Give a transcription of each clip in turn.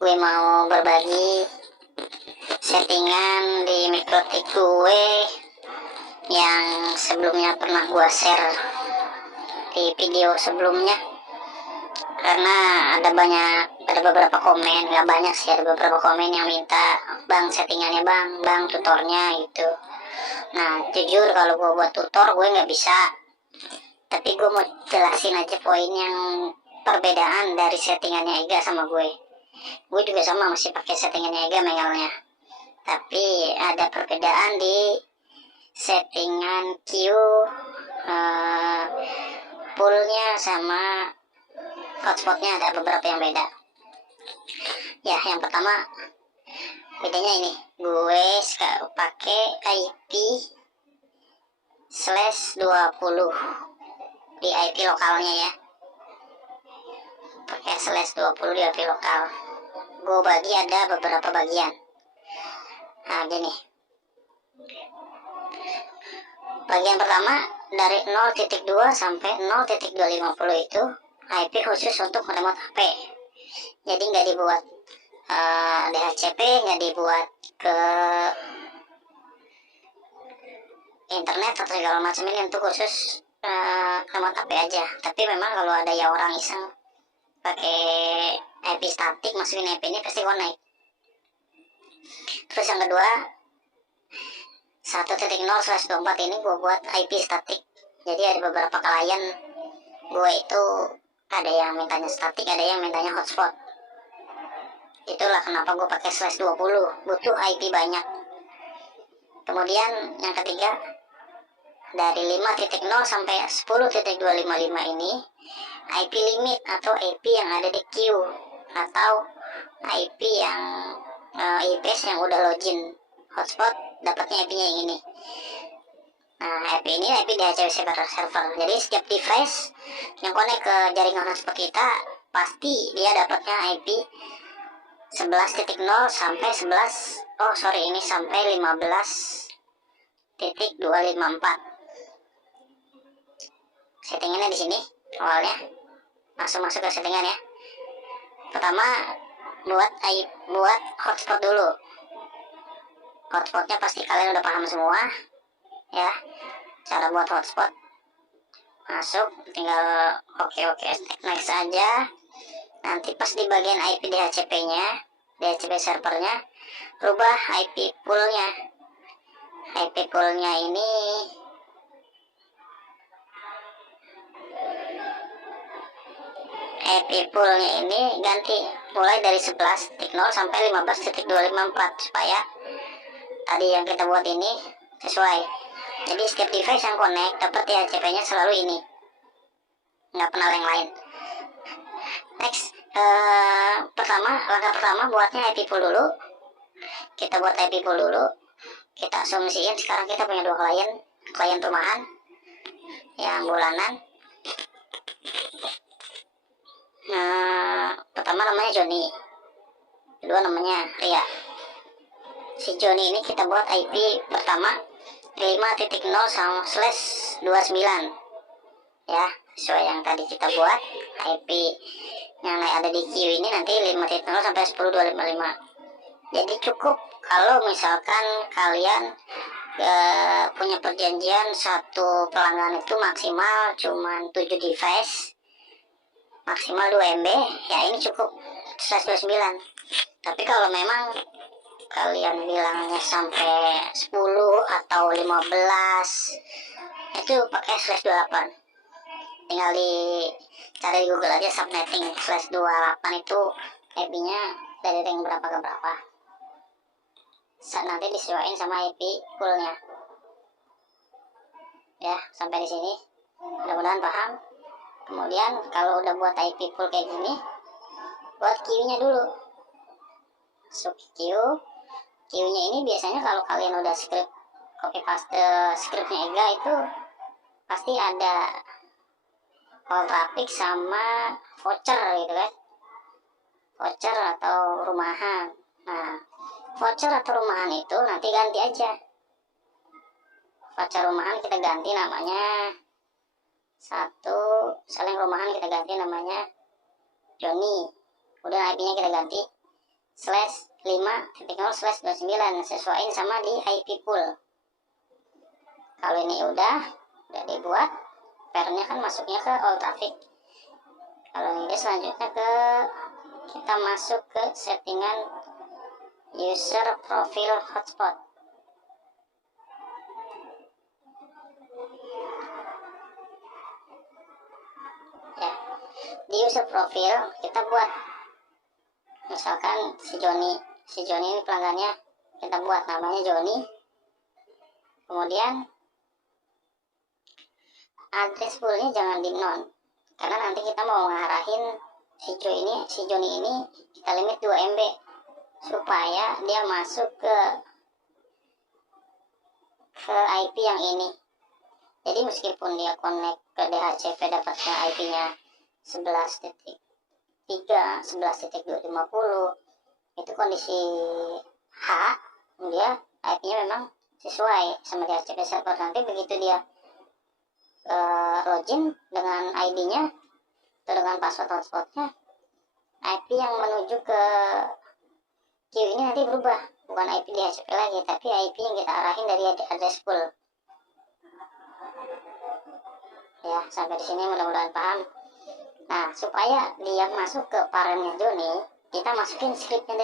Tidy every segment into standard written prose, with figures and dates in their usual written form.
gue mau berbagi settingan di MikroTik gue yang sebelumnya pernah gue share di video sebelumnya, karena ada beberapa komen, nggak banyak sih, ada beberapa komen yang minta, bang settingannya bang tutornya gitu. Nah jujur kalau gue buat tutor gue nggak bisa, tapi gue mau jelasin aja poin yang perbedaan dari settingannya Ega sama gue. Gue juga sama masih pakai settingannya Ega mengelnya, tapi ada perbedaan di settingan Q, poolnya sama hotspotnya, ada beberapa yang beda. Ya yang pertama bedanya ini, gue pakai IP /20 di IP lokalnya ya, pakai /20 di IP lokal. Gue bagi ada beberapa bagian. Nah gini, bagian pertama dari 0.2 sampai 0.250 itu IP khusus untuk remote HP, jadi nggak dibuat DHCP, nggak dibuat ke internet atau segala macam. Ini untuk khusus remote HP aja. Tapi memang kalau ada ya orang iseng pakai IP statik masukin IP ini pasti connect. Terus yang kedua 1.0/24 ini gue buat IP statik. Jadi ada beberapa klien gue itu ada yang mintanya statik, ada yang mintanya hotspot. Itulah kenapa gue pakai /20, butuh IP banyak. Kemudian yang ketiga dari 5.0 sampai 10.255 ini IP limit atau IP yang ada di queue atau IP yang IPS yang udah login hotspot, dapatnya IP-nya yang ini. Nah IP ini IP DHCP server, jadi setiap device yang connect ke jaringan hotspot kita pasti dia dapatnya IP 11.0 sampai 11, ini sampai 15.254. Settingannya di sini awalnya, langsung masuk ke settingan ya. Pertama buat hotspot dulu. Hotspotnya pasti kalian udah paham semua ya, cara buat hotspot. Masuk, tinggal oke next aja. Nanti pas di bagian IP DHCP-nya, DHCP servernya, rubah IP poolnya. IP poolnya ini ganti mulai dari 11.0 sampai 15.254 supaya tadi yang kita buat ini sesuai. Jadi setiap device yang connect dapat DHCP-nya selalu ini, nggak pernah yang lain. Next, langkah pertama buatnya IP pool dulu. Kita buat IP pool dulu. Kita asumsiin sekarang kita punya dua klien rumahan yang bulanan. Pertama namanya Joni, kedua namanya Ria. Si Joni ini kita buat IP pertama 5.0/29 ya, sesuai yang tadi kita buat. IP yang ada di queue ini nanti 5.0 sampai 10.255. Jadi cukup kalau misalkan kalian punya perjanjian satu pelanggan itu maksimal cuman 7 device, maksimal 2 MB ya, ini cukup 129. Tapi kalau memang kalian bilangnya sampai 10 atau 15 itu pakai /28. Tinggal cari di Google aja subnetting /28 itu IP nya dari ring berapa ke berapa, nanti disesuaikan sama IP poolnya ya. Sampai di sini mudah-mudahan paham. Kemudian kalau udah buat IP pool kayak gini, buat queue-nya dulu. So queue-nya ini biasanya kalau kalian udah script copy paste scriptnya Ega itu pasti ada call traffic sama voucher gitu kan, voucher atau rumahan. Nah voucher atau rumahan itu nanti ganti aja. Voucher rumahan kita ganti namanya saling rumahan kita ganti namanya Joni. Udah IP-nya kita ganti 5.0/29 sesuaiin sama di IP pool. Kalau ini udah dibuat, pairnya kan masuknya ke all traffic. Kalau ini selanjutnya kita masuk ke settingan user profile hotspot. Ya, di user profile kita buat, misalkan si Joni ini pelanggannya, kita buat namanya Joni. Kemudian address poolnya jangan di non, karena nanti kita mau ngarahin si Joni ini kita limit 2 MB supaya dia masuk ke IP yang ini. Jadi meskipun dia connect ke DHCP dapatnya IP-nya 11.3, 11.250, itu kondisi H, dia IP-nya memang sesuai sama DHCP server. Nanti begitu dia login dengan ID-nya atau dengan password hotspotnya, IP yang menuju ke queue ini nanti berubah, bukan IP DHCP lagi, tapi IP yang kita arahin dari address pool. Ya, sampai di sini mudah-mudahan paham. Nah, supaya dia masuk ke parennya Joni, kita masukin scriptnya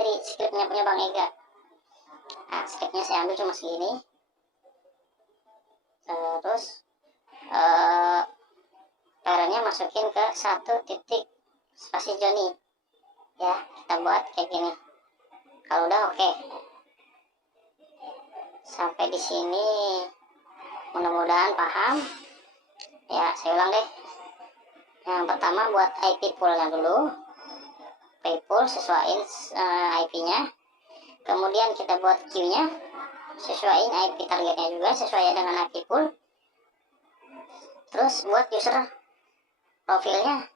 punya Bang Ega. Nah, scriptnya saya ambil cuma segini. Terus parennya masukin ke 1 spasi Joni. Ya, kita buat kayak gini. Kalau udah oke. Sampai di sini mudah-mudahan paham. Ya, saya ulang deh. Yang pertama buat IP poolnya dulu. IP pool sesuaiin IP-nya. Kemudian kita buat queue-nya, sesuaiin IP targetnya juga sesuai dengan IP pool. Terus buat user profilnya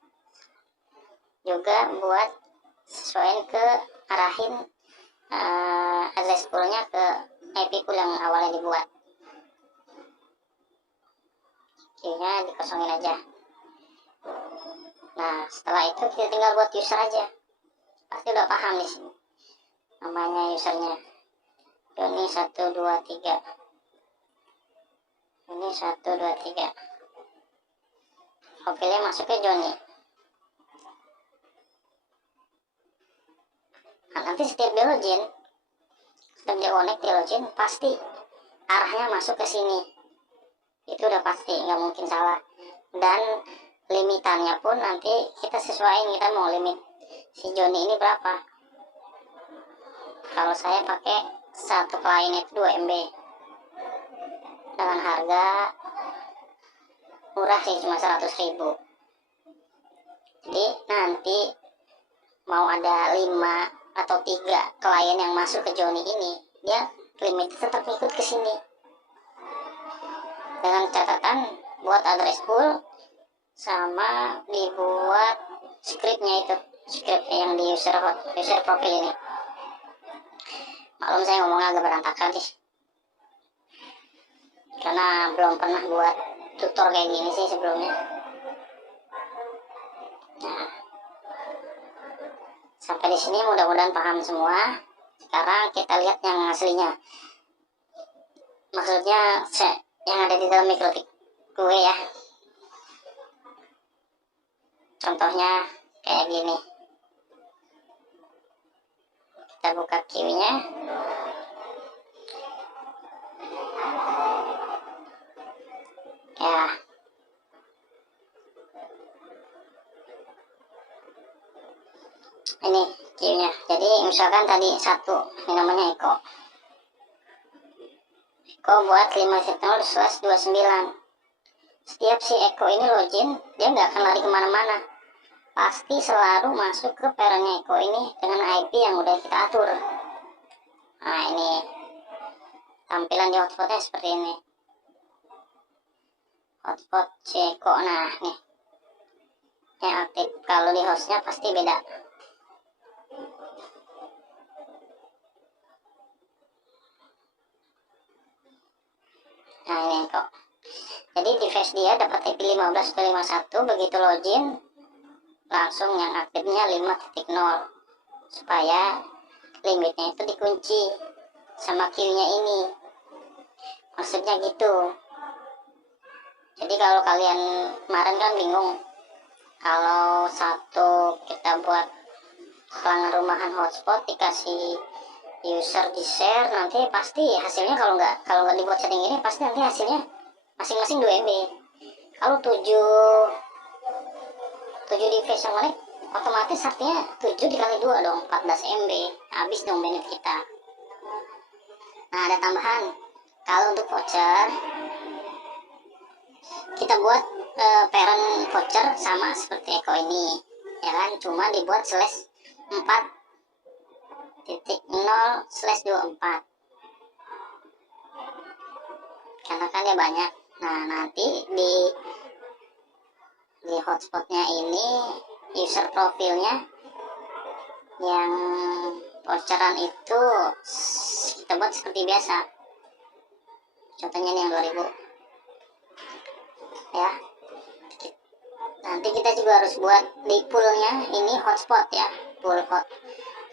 juga buat sesuaiin ke arahin address poolnya ke IP pool yang awalnya dibuat. Queue-nya dikosongin aja. Nah, setelah itu kita tinggal buat user aja. Pasti udah paham nih namanya usernya. Joni 123. Ini 123. Profilnya masuk ke Joni. Nah, nanti setiap dia login, setiap dia connect, dia login, pasti arahnya masuk ke sini. Itu udah pasti, nggak mungkin salah. Dan limitannya pun nanti kita sesuaiin, kita mau limit si Joni ini berapa. Kalau saya pakai satu klien itu 2 MB dengan harga murah sih, cuma 100.000. Jadi nanti mau ada 5 atau 3 klien yang masuk ke Joni ini, dia limit tetap ikut ke sini. Dengan catatan buat address pool sama dibuat scriptnya, itu script yang di user profile ini. Maklum saya ngomongnya agak berantakan sih, karena belum pernah buat tutor kayak gini sih sebelumnya. Nah, sampai di sini mudah-mudahan paham semua. Sekarang kita lihat yang aslinya, maksudnya yang ada di dalam mikrotik gue ya. Contohnya kayak gini. Kita buka queue-nya. Ya. Ini queue-nya. Jadi misalkan tadi 1, ini namanya Eko. Eko buat 5.0/29. Setiap si Eko ini login, dia nggak akan lari kemana-mana. Pasti selalu masuk ke parennya Eko ini dengan IP yang udah kita atur. Nah, ini tampilan di hotspotnya seperti ini. Hotspot si Eko, nah nih yang aktif. Kalau di hostnya pasti beda. Nah, ini Eko. Jadi device dia dapat IP 15.51, begitu login langsung yang aktifnya 5.0, supaya limitnya itu dikunci sama queue-nya ini, maksudnya gitu. Jadi kalau kalian kemarin kan bingung, kalau satu kita buat pelanggan rumahan hotspot dikasih user di share, nanti pasti hasilnya kalau nggak dibuat setting ini pasti nanti hasilnya masing-masing 2 MB. Kalau 7 device yang connect, otomatis artinya 7 dikali 2 dong, 14 MB, habis dong benefit kita. Nah, ada tambahan, kalau untuk voucher kita buat parent voucher sama seperti Eko ini, ya kan, cuma dibuat /4.0/24 karena kan dia banyak. Nah, nanti di hotspotnya ini user profilnya yang voucheran itu kita buat seperti biasa, contohnya nih yang 2000 ya. Nanti kita juga harus buat di poolnya ini hotspot ya, pool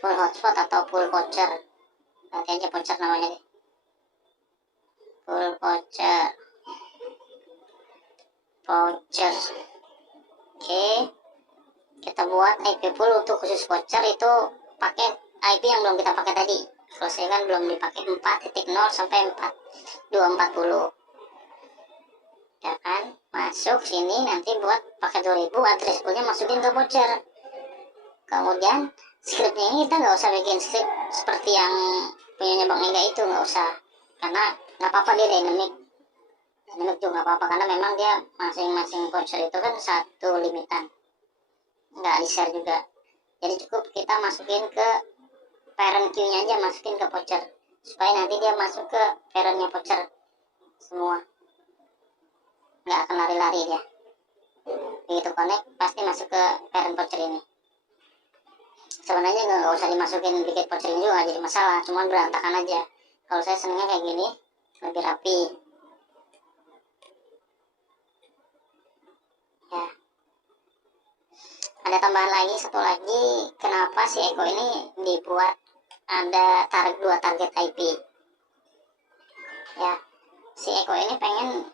hotspot atau pool voucher, nanti aja voucher namanya deh, pool voucher. Oke, kita buat IP pool untuk khusus voucher, itu pakai IP yang belum kita pakai tadi. Kalau saya kan belum dipakai 4.0 sampai 4240 ya kan. Masuk sini nanti buat pakai 2000, address poolnya masukin ke voucher. Kemudian scriptnya ini kita nggak usah bikin script seperti yang punyanya Bang Ega itu, nggak usah, karena nggak apa-apa dia dynamic juga nggak apa-apa, karena memang dia masing-masing voucher itu kan satu limitan, nggak di share juga. Jadi cukup kita masukin ke parent queue-nya aja, masukin ke voucher, supaya nanti dia masuk ke parent-nya voucher semua, nggak akan lari-lari dia. Begitu connect pasti masuk ke parent voucher ini. Sebenarnya nggak usah dimasukin bikin voucher ini juga jadi masalah, cuma berantakan aja. Kalau saya senangnya kayak gini, lebih rapi ya. Ada tambahan lagi, satu lagi, kenapa si Eko ini dibuat ada dua target IP ya. Si Eko ini pengen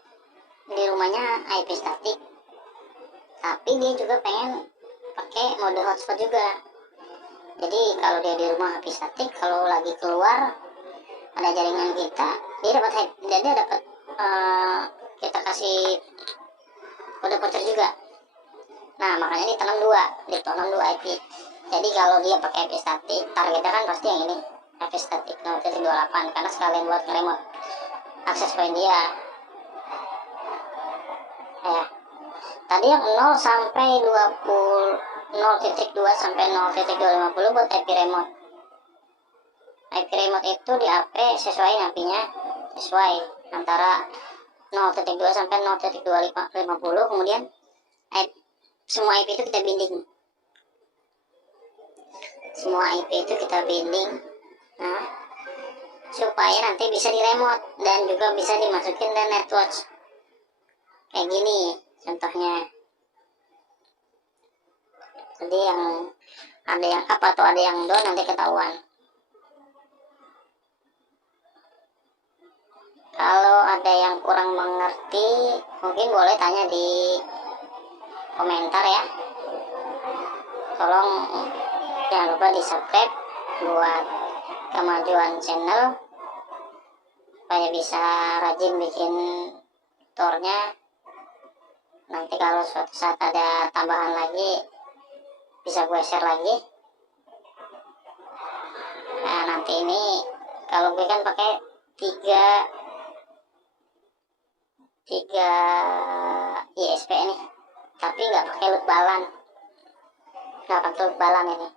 di rumahnya IP statik, tapi dia juga pengen pakai mode hotspot juga. Jadi kalau dia di rumah IP statik, kalau lagi keluar ada jaringan kita, dia dapat kita kasih kode voucher juga. Nah, makanya ditanam dua IP. Jadi kalau dia pakai IP statik, targetnya kan pasti yang ini, IP statik 0.28, karena sekalian buat remote akses point dia ya. Tadi yang 0 sampai 20, 0.2 sampai 0.250 buat IP remote. IP remote itu di AP sesuai IP-nya, sesuai antara 0.2 sampai 0.250. Kemudian semua IP itu kita binding. Nah, supaya nanti bisa di remote dan juga bisa dimasukin ke network. Kayak gini contohnya. Jadi yang ada yang up atau ada yang down nanti ketahuan. Kalau ada yang kurang mengerti, mungkin boleh tanya di komentar ya. Tolong jangan lupa di subscribe buat kemajuan channel, supaya bisa rajin bikin tutornya. Nanti kalau suatu saat ada tambahan lagi bisa gue share lagi. Nah, nanti ini kalau gue kan pakai tiga ISP nih, tapi nggak pakai load balan ini.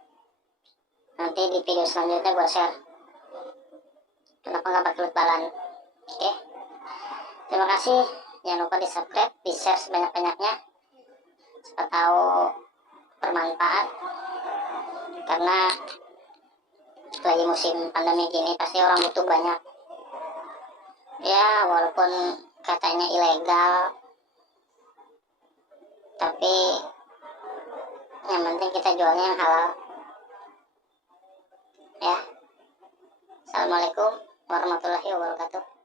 Nanti di video selanjutnya gue share kenapa nggak pakai load balan. Oke, terima kasih. Jangan lupa di subscribe, di share sebanyak-banyaknya, siapa tahu bermanfaat, karena lagi musim pandemi gini pasti orang butuh banyak ya, walaupun katanya ilegal, tapi yang penting kita jualnya yang halal ya. Assalamualaikum warahmatullahi wabarakatuh.